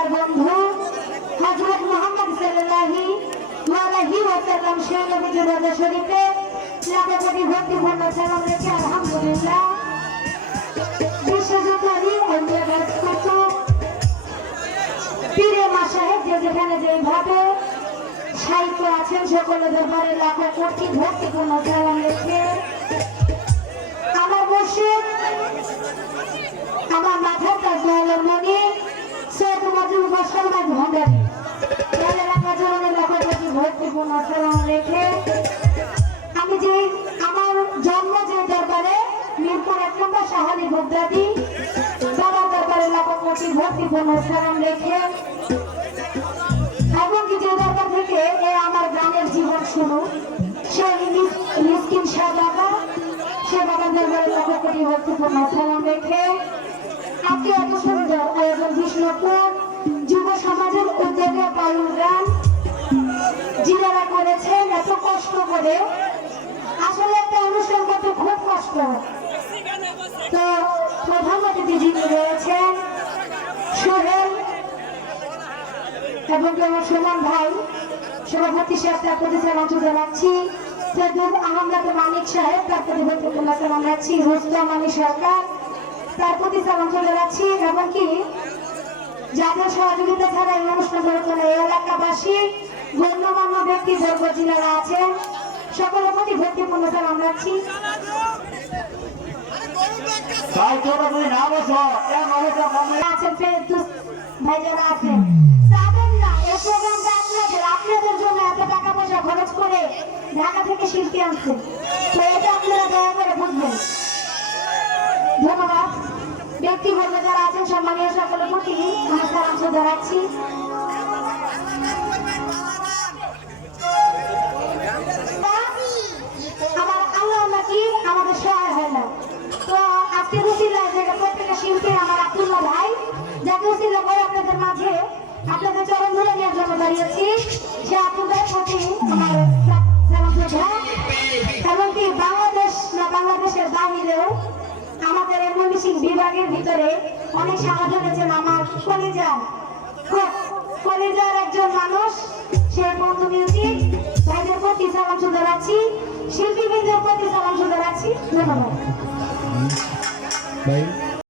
আল্লাহর বন্ধু, হযরত মুহাম্মদ সাল্লাল্লাহু আলাইহি ওয়াসাল্লাম সেই নবীজির রোজা শরীফে কোটি ভক্তিপূর্ণ সালাম রেখে আলহামদুলিল্লাহ বিশ্বজুতারি অন্যায় রাজপুত পীরে মা সাহেব যে যেখানে যেভাবে সাহিত্য আছেন সকলের দরবারে লাখো কোটি ভক্তিপূর্ণ সালাম রেখে আমি যে আমার জন্ম যে দরবারে মিরপুর এক নম্বর সাহালি কোটি ভক্তিপূর্ণ সালাম রেখে এবং যে দরবার থেকে এ আমার গ্রামের জীবন শুরু, সেই মিসকিন শাহ বাবা, সে বাবার দরবারে ভক্তিপূর্ণ সালাম রেখে আজকে এত সুন্দর আয়োজন বিষ্ণুপুর করেছেন এত কষ্ট করে। আসলে একটা অনুষ্ঠান করতে খুব কষ্ট। তো প্রধান অতিথি যিনি রয়েছেন, সোহেল এবং আমার সুমন ভাই, সভাপতি সাহেব তার প্রতি সালাম জানাচ্ছি। সৈয়দ আহমদ মানিক সাহেব তার প্রতি সালাম জানাচ্ছি, রুস্তম আলী সরকার তার প্রতি সালাম জানাচ্ছি এবং কি যাদের সহযোগিতা ছাড়া এই অনুষ্ঠান এই এলাকাবাসী গণ্যমান্য ব্যক্তি যিনারা আছেন সকলের প্রতি ভক্তিপূর্ণ সালাম রাখছি আছেন ভাই যারা আছেন। না, এই প্রোগ্রামটা জন্য টাকা পয়সা খরচ করে ঢাকা থেকে শিল্পী আনছেন তো এটা আপনারা দয়া করে বুঝবেন। ধন্যবাদ। যারা আছেন, সম্মানীয় সকলের প্রতি আমার সালাম জানাচ্ছি। আমার রুসিলা করে আপনাদের মাঝে আপনাদের ধরে দাঁড়িয়েছি। সে আপনাদের প্রতি এমনকি বাংলাদেশ না, বাংলাদেশের বাহিরেও আমাদের এমনসিং বিভাগের ভিতরে অনেক সাহায্য করেছেন আমার কলিজা কলিজার একজন মানুষ, সে বন্ধু মিউজিক, ভাইদের প্রতি সালাম শুনতে রাখছি শিল্পীবৃন্দের প্রতি সালাম শুনতে রাখছি ধন্যবাদ।